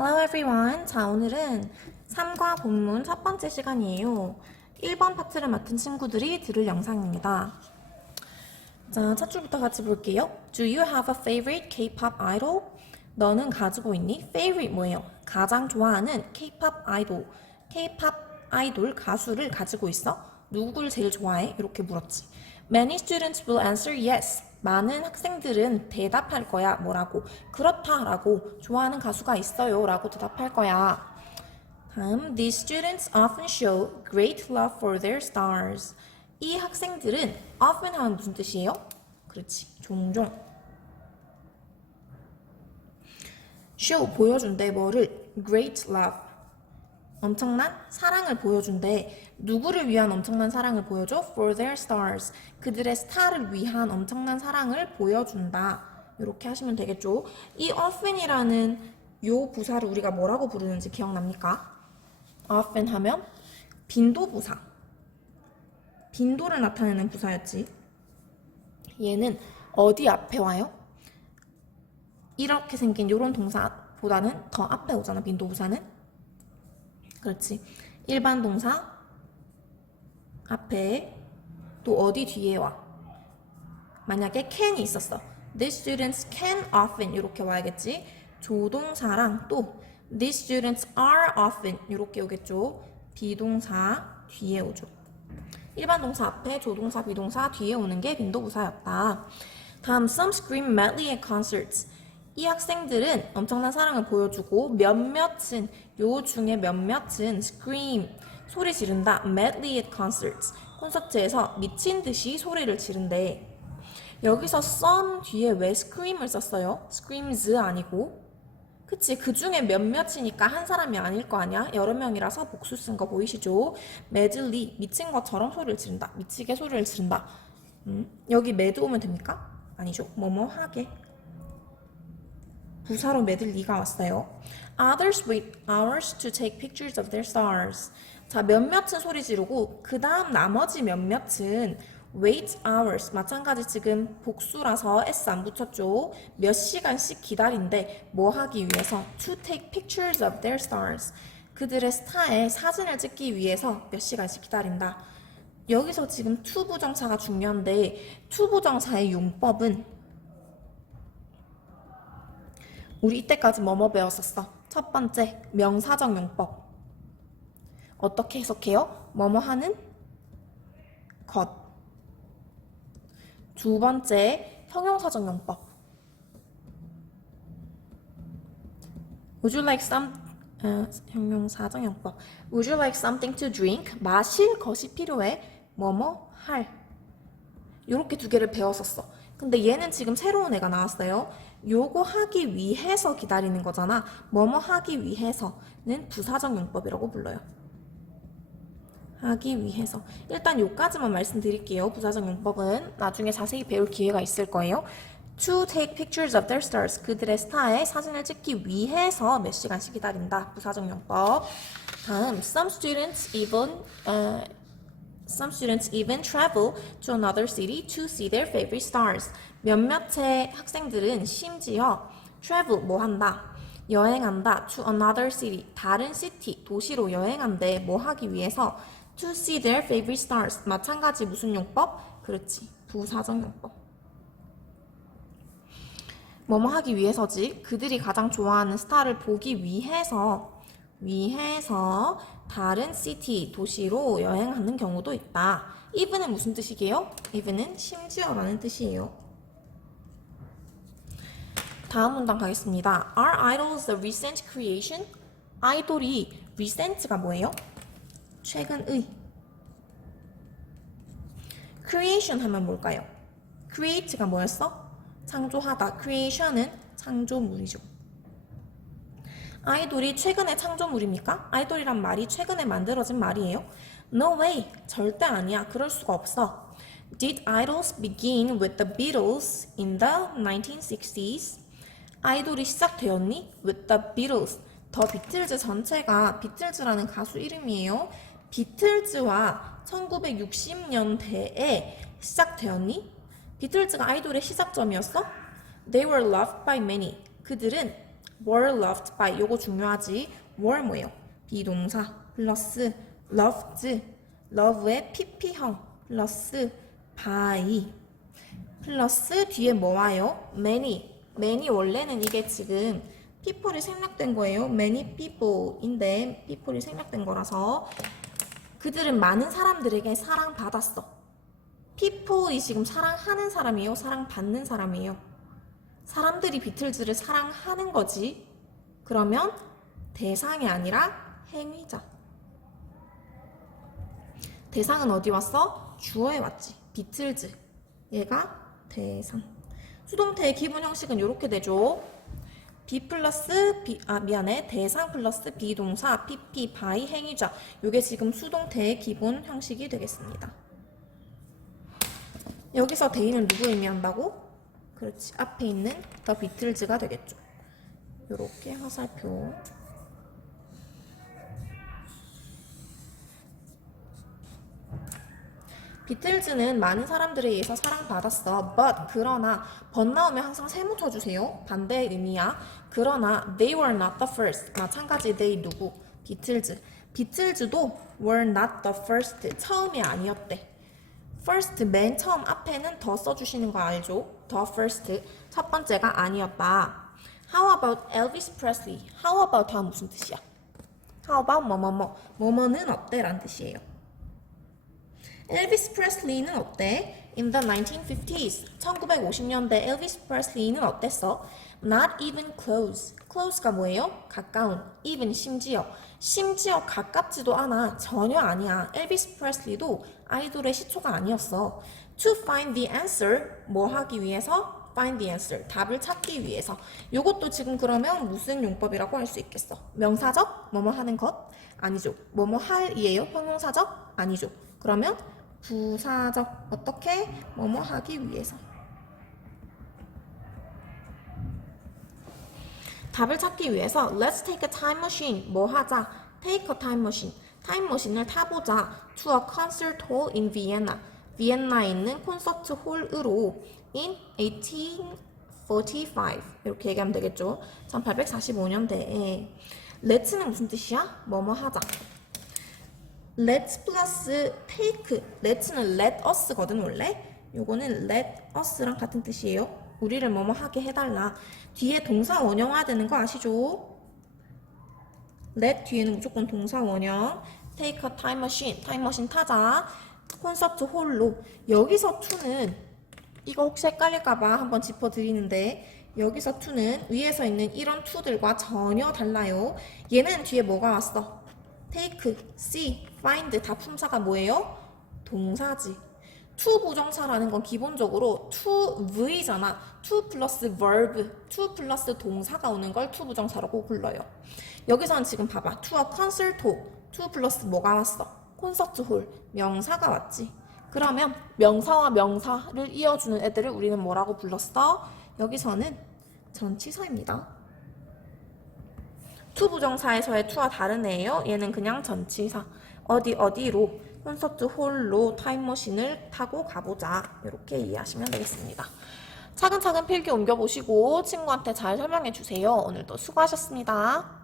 Hello everyone. 자, 오늘은 3과 본문 첫 번째 시간이에요. 1번 파트를 맡은 친구들이 들을 영상입니다. 자, 첫 줄부터 같이 볼게요. Do you have a favorite K-pop idol? 너는 가지고 있니? Favorite 뭐예요? 가장 좋아하는 K-pop 아이돌, K-pop 아이돌 가수를 가지고 있어? 누구를 제일 좋아해? 이렇게 물었지. Many students will answer yes. 많은 학생들은 대답할 거야. 뭐라고? 그렇다라고 좋아하는 가수가 있어요. 라고 대답할 거야. 다음, these students often show great love for their stars. 이 학생들은 often 하면 무슨 뜻이에요? 그렇지, 종종. show 보여준대 뭐를 great love 엄청난 사랑을 보여준대. 누구를 위한 엄청난 사랑을 보여줘? for their stars. 그들의 스타를 위한 엄청난 사랑을 보여준다. 이렇게 하시면 되겠죠. 이 often이라는 요 부사를 우리가 뭐라고 부르는지 기억납니까? often 하면 빈도 부사. 빈도를 나타내는 부사였지. 얘는 어디 앞에 와요? 이렇게 생긴 이런 동사보다는 더 앞에 오잖아 빈도 부사는 그렇지. 일반 동사 앞에 또 어디 뒤에 와? 만약에 can이 있었어. These students can often 이렇게 와야겠지? 조동사랑 또. These students are often 이렇게 오겠죠? 비동사 뒤에 오죠. 일반 동사 앞에 조동사 비동사 뒤에 오는 게 빈도부사였다. 다음 some scream madly at concerts 이 학생들은 엄청난 사랑을 보여주고 몇몇은 요 중에 몇몇은 scream 소리 지른다 madly at concerts 콘서트에서 미친 듯이 소리를 지른대. 여기서 some 뒤에 왜 scream을 썼어요? screams 아니고? 그치 그 중에 몇몇이니까 한 사람이 아닐 거 아니야? 여러 명이라서 복수 쓴 거 보이시죠? madly 미친 것처럼 소리를 지른다. 미치게 소리를 지른다. 음, 여기 mad 오면 됩니까? 아니죠. 뭐뭐 하게 부사로 medley가 왔어요. Others wait hours to take pictures of their stars. 자, 몇몇은 소리 지르고 그 다음 나머지 몇몇은 wait hours. 마찬가지 지금 복수라서 s 안 붙였죠. 몇 시간씩 기다린대. 뭐 하기 위해서? To take pictures of their stars. 그들의 스타의 사진을 찍기 위해서 몇 시간씩 기다린다. 여기서 지금 to 부정사가 중요한데 to 부정사의 용법은 우리 이때까지 뭐뭐 배웠었어? 첫 번째, 명사적 용법. 어떻게 해석해요? 뭐뭐 하는 것. 두 번째, 형용사적 용법. Would you like some 어, 형용사적 용법. Would you like something to drink? 마실 것이 필요해. 뭐뭐 할. 요렇게 두 개를 배웠었어. 근데 얘는 지금 새로운 애가 나왔어요. 요거 하기 위해서 기다리는 거잖아. 뭐뭐 하기 위해서는 부사적 용법이라고 불러요. 하기 위해서. 일단 요까지만 말씀드릴게요. 부사적 용법은 나중에 자세히 배울 기회가 있을 거예요. To take pictures of their stars. 그들의 스타의 사진을 찍기 위해서 몇 시간씩 기다린다. 부사적 용법. 다음, some students even uh, Some students even travel to another city to see their favorite stars. 몇몇의 학생들은 심지어 travel 뭐 한다. 여행한다. to another city. 다른 시티, 도시로 여행한대. 뭐 하기 위해서 to see their favorite stars. 마찬가지 무슨 용법? 그렇지. 부사적 용법. 뭐뭐 하기 위해서지. 그들이 가장 좋아하는 스타를 보기 위해서 위해서 다른 시티, 도시로 여행하는 경우도 있다. even은 무슨 뜻이게요? even은 심지어라는 뜻이에요. 다음 문장 가겠습니다. Are idols a recent creation? 아이돌이 recent가 뭐예요? 최근의. creation 하면 뭘까요? create가 뭐였어? 창조하다. creation은 창조물이죠. 아이돌이 최근에 창조물입니까? 아이돌이란 말이 최근에 만들어진 말이에요? No way. 절대 아니야. 그럴 수가 없어. Did idols begin with the Beatles in the 1960s? 아이돌이 시작되었니? With the Beatles. 더 비틀즈 전체가 비틀즈라는 가수 이름이에요. 비틀즈와 1960년대에 시작되었니? 비틀즈가 아이돌의 시작점이었어? They were loved by many. 그들은 were loved by 요거 중요하지. were 뭐예요? 비동사 플러스 loved love의 pp형 플러스 by 플러스 뒤에 뭐 와요? many many 원래는 이게 지금 people이 생략된 거예요. many people인데 people이 생략된 거라서 그들은 많은 사람들에게 사랑받았어. people이 지금 사랑하는 사람이에요? 사랑받는 사람이에요? 사람들이 비틀즈를 사랑하는 거지. 그러면 대상이 아니라 행위자. 대상은 어디 왔어? 주어에 왔지. 비틀즈. 얘가 대상. 수동태의 기본 형식은 이렇게 되죠. B 플러스 B, 아 미안해 대상 플러스 비동사 PP 바이 행위자 이게 지금 수동태의 기본 형식이 되겠습니다. 여기서 대인은 누구 의미한다고? 그렇지 앞에 있는 더 비틀즈가 되겠죠. 이렇게 화살표. 비틀즈는 많은 사람들에 의해서 사랑받았어. But 그러나 but 나오면 항상 세모 쳐주세요. 반대의 의미야. 그러나 they were not the first. 마찬가지 they 누구? 비틀즈. 비틀즈도 were not the first. 처음이 아니었대. First 맨 처음 앞에는 더 써주시는 거 알죠? the first 첫 번째가 아니었다. How about Elvis Presley? How about 다음 무슨 뜻이야? How about 뭐뭐뭐 뭐뭐는 어때라는 뜻이에요. 엘비스 프레슬리는 어때? In the 1950s, 1950년대 엘비스 프레슬리는 어땠어? Not even close. close가 뭐예요? 가까운. even 심지어. 심지어 가깝지도 않아. 전혀 아니야. 엘비스 프레슬리도 아이돌의 시초가 아니었어. To find the answer, 뭐 하기 위해서? Find the answer, 답을 찾기 위해서. 요것도 지금 그러면 무슨 용법이라고 할 수 있겠어? 명사적? 뭐뭐 하는 것? 아니죠. 뭐뭐 할이에요? 형용사적? 아니죠. 그러면 부사적 어떻게 뭐뭐 하기 위해서 답을 찾기 위해서 let's take a time machine 뭐 하자 take a time machine 타임머신을 타보자. to a concert hall in Vienna 비엔나에 있는 콘서트 홀으로 in 1845 이렇게 얘기하면 되겠죠. 1845년대에. Let'는 무슨 뜻이야? 뭐뭐 하자. Let's 플러스 take. Let's는 let us거든 원래. 요거는 let us랑 같은 뜻이에요. 우리를 뭐뭐 하게 해달라. 뒤에 동사 원형화 되는 거 아시죠? let 뒤에는 무조건 동사 원형 machine time machine 타자 콘서트 홀로 여기서 to는 이거 혹시 헷갈릴까봐 한번 짚어드리는데 여기서 to는 위에서 있는 이런 to들과 전혀 달라요 얘는 뒤에 뭐가 왔어? take, see, find 다 품사가 뭐예요? 동사지. to 부정사라는 건 기본적으로 to v잖아. To 플러스 verb, to 플러스 동사가 오는 걸 to 부정사라고 불러요. 여기서는 지금 봐봐. to a concert hall, to 플러스 뭐가 왔어? 콘서트 홀, 명사가 왔지. 그러면 명사와 명사를 이어주는 애들을 우리는 뭐라고 불렀어? 여기서는 전치사입니다. 투 부정사에서의 투와 다른 애예요. 얘는 그냥 전치사. 어디 어디로 콘서트 홀로 타임머신을 타고 가보자. 이렇게 이해하시면 되겠습니다. 차근차근 필기 옮겨보시고 친구한테 잘 설명해 주세요. 오늘도 수고하셨습니다.